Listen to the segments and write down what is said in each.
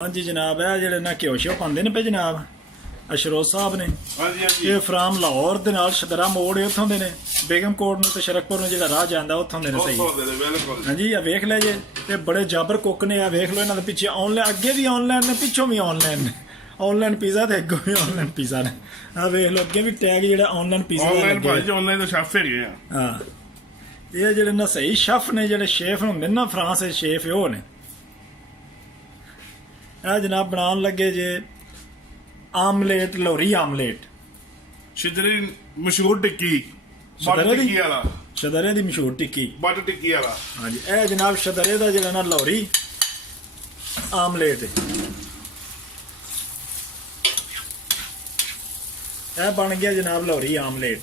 हाँ जी जनाब, है जेडे ना घ्यो श्यो पाते ने पे जनाब अशरोज साहब ने ये फ्राम लाहौर दे नाल शदरा मोड़ उत्थों दे ने बेगम कोट नूं ते शरकपुर नूं जेड़ा राह जांदा उत्थों दे ने सही। हाँ जी आ वेख ले जे ते बड़े जाबर कुक ने। आ वेख लो इन्हां दे पिछे ऑनलाइन अगे भी ऑनलाइन ने पिछों भी ऑनलाइन ने। ऑनलाइन पिज़्ज़ा ते अगों भी ऑनलाइन पिज़्ज़ा ने। आ वेख लो अगे भी टैग जेड़ा ऑनलाइन पिज़्ज़ा दा लगे। ऑनलाइन तो शेफ है गए हां ये जेड़े ना सही शेफ ने जेड़े शेफ हुंदे ना फ्रांस दे शेफ ओ ने। आ जनाब बनाउण लगे जे आमलेट लाहौरी आमलेट शिदरे मशहूर टिक्की बटर टिक्की वाला शदरे दी मशहूर टिक्की बटर टिक्की वाला। हाँ जी ए जनाब शदरे दा जेड़ा ना लाहौरी आमलेट ए बन गया जनाब लाहौरी आमलेट।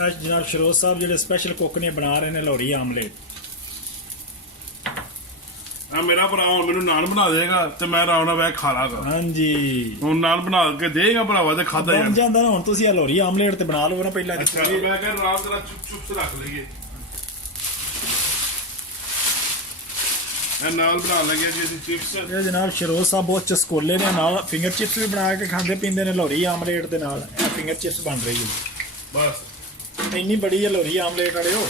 ए जनाब शरोज साहब जेड़े स्पेशल कुक ने बना रहे ने लाहौरी आमलेट। मेरा भरा हूं मैनू नान बना देगा ते मैं आराम नाल बैठ खा लागा। हाँ जी हुन नान बना के देगा भरावा ते खाता बन जांदा ना। हुन तुसीं आ लाहौरी आमलेट ते बना लो ना पहला। अच्छा मैं कह रात तेरा चुप चुप से रख लईए। मैं नाल बना लगे जी चिप्स। ये जनाब शरोज साहब बहुत चस्कोले ने नाल फिंगर चिप्स भी बना के खांदे पींदे ने लाहौरी आमलेट दे नाल। ए फिंगर चिप्स बन रही है बस इन्नी बड़ी है लाहौरी आमलेट वाले हो।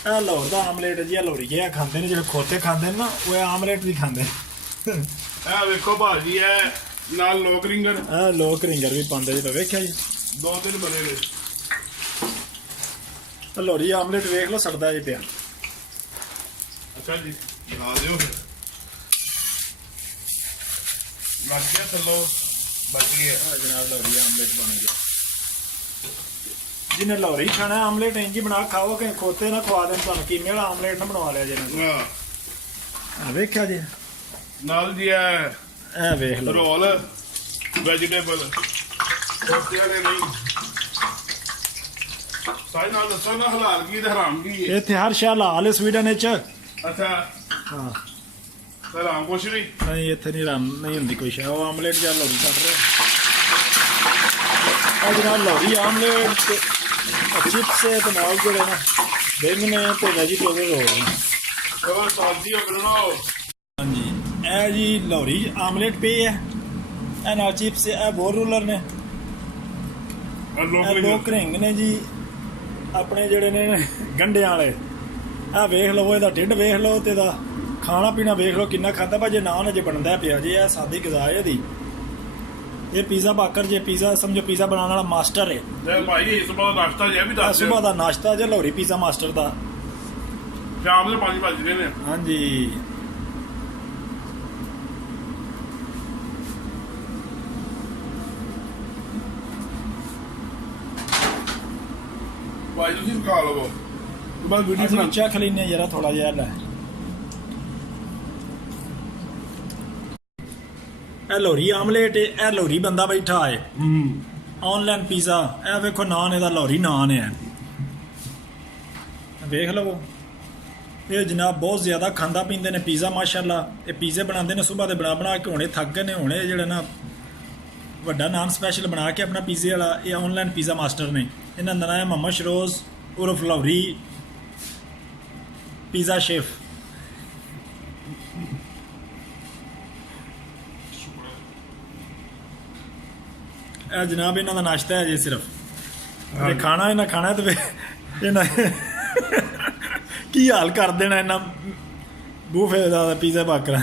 ਇਹ ਲਾਹੌਰ ਦਾ ਆਮਲੇਟ ਜੀ ਲਾਹੌਰੀ ਇਹ ਖਾਂਦੇ ਨੇ ਜਿਹੜੇ ਖੋਤੇ ਖਾਂਦੇ ਨੇ ਨਾ ਉਹ ਆਮਲੇਟ ਵੀ ਖਾਂਦੇ ਨੇ। ਇਹ ਵੇਖੋ ਭਾਜੀ ਇਹ ਨਾਲ ਲੋਕ ਰਿੰਗਰ ਇਹ ਲੋਕ ਰਿੰਗਰ ਵੀ ਪਾਉਂਦੇ ਜੀ। ਵੇਖਿਆ ਜੀ ਦੋ ਤਿੰਨ ਬਣੇ ਨੇ। ਲਾਹੌਰੀ ਆਮਲੇਟ ਵੇਖ ਲਓ ਸੜਦਾ ਜੀ ਪਿਆ। ਅੱਛਾ ਜੀ ਲਾ ਦਿਓ ਫਿਰ ਲੱਗ ਗਿਆ ਥੱਲੋਂ ਬਚ ਗਿਆ। ਜਨਾਬ ਲਾਹੌਰੀ ਆਮਲੇਟ ਬਣ ਗਿਆ। ਜਿਹਨੇ ਲਾਹੌਰੀ ਖਾਣਾ ਆਮਲੇਟ ਇੰਜ ਬਣਾ ਖਾਓ ਕਿ ਖੋਤੇ ਨਾ ਖਵਾ ਦੇਣ ਤੁਹਾਨੂੰ ਕੀਮੇ ਵਾਲਾ ਆਮਲੇਟ ਨਾ ਬਣਵਾ ਲਿਆ ਜੀ ਇਹਨਾਂ ਹਾਂ ਆ ਵੇਖਿਆ ਜੀ ਨਾਲ ਜੀ ਇਹ ਵੇਖ ਲਓ ਰੋਲ ਵੈਜੀਟੇਬਲ ਖੋਤੇ ਵਾਲੇ ਨਹੀਂ ਸਾਈ ਨਾਲ ਦੱਸੋ ਨਾ ਹਲਾਲ ਕੀ ਤੇ ਹਰਾਮ ਕੀ ਹੈ। ਇੱਥੇ ਹਰ ਸ਼ੈ ਹਾਲ ਹੈ ਸਵੀਡਨ ਵਿੱਚ। ਅੱਛਾ ਹਾਂ ਹਰਾਮ ਕੁਛ ਨਹੀਂ। ਨਹੀਂ ਇੱਥੇ ਨਹੀਂ ਰਾਮ ਨਹੀਂ ਹੁੰਦੀ ਕੋਈ ਸ਼ੈ। ਉਹ ਆਮਲੇਟ ਜਾਂ ਲਾਹੌਰੀ ਕੱਢ ਰਹੇ ਆ ਜਨਾਬ ਲਾਹੌਰੀ ਆਮਲੇਟ ਤੇ चिप्स है तो नाल जोड़े ना बैंगन है तो वेजिटेबल हो गई। और सब्जी बनाओ। हाँ जी ए जी लाहौरी आमलेट पे है ए नाल चिप्स है बोर रोलर ने लोग रिंग ने जी अपने जड़े ने गंढे वाले। आ वेख लो ਇਹਦਾ ਢਿੱਡ ਵੇਖ ਲਓ ਤੇ ਦਾ ਖਾਣਾ ਪੀਣਾ ਵੇਖ ਲਓ ਕਿੰਨਾ ਖਾਦਾ ਭਾਜੇ ਨਾਨ ਅਜੇ ਬਣਦਾ ਪਿਆ ਜੀ। ਇਹ ਸਾਦੀ ਗਜ਼ਾ ਹੈ ਇਹਦੀ। ये पिज़्ज़ा बाकर जे पिज़्ज़ा समझो पिज़्ज़ा बनाने वाला मास्टर है भाई सुबह नाश्ता जे भी दस सुबह का नाश्ता जे लाहौरी पिज़्ज़ा मास्टर का शाम के 5 बज रहे ने। हाँ जी भाई तुम खा लो बस वीडियो बना चख लेने जरा थोड़ा जहा लै। लाहौरी आमलेट ए लाहौरी बंदा बैठा है ऑनलाइन पिज़्ज़ा ए वेखो नान एदा लाहौरी नान है। वेख लो ये जनाब बहुत ज़्यादा खांदा पींदे ने पिज़्ज़ा माशाल्लाह। ये पिज़्ज़े बनाते हैं सुबह के बना बना के हुणे थक गए ने। हुणे जेड़ा ना वड्डा नान स्पैशल बना के अपना पिज़्ज़े वाला ये ऑनलाइन पिज़्ज़ा मास्टर ने। इन्हां दा नाम है मोहम्मद शरोज उर्फ लाहौरी पिज़्ज़ा शेफ। जनाब इन्हों का नाश्ता है जी सिर्फ खाना इन्हें खाना तो की हाल कर देना इन्हें बूफे का पिज़्ज़ा बाकर।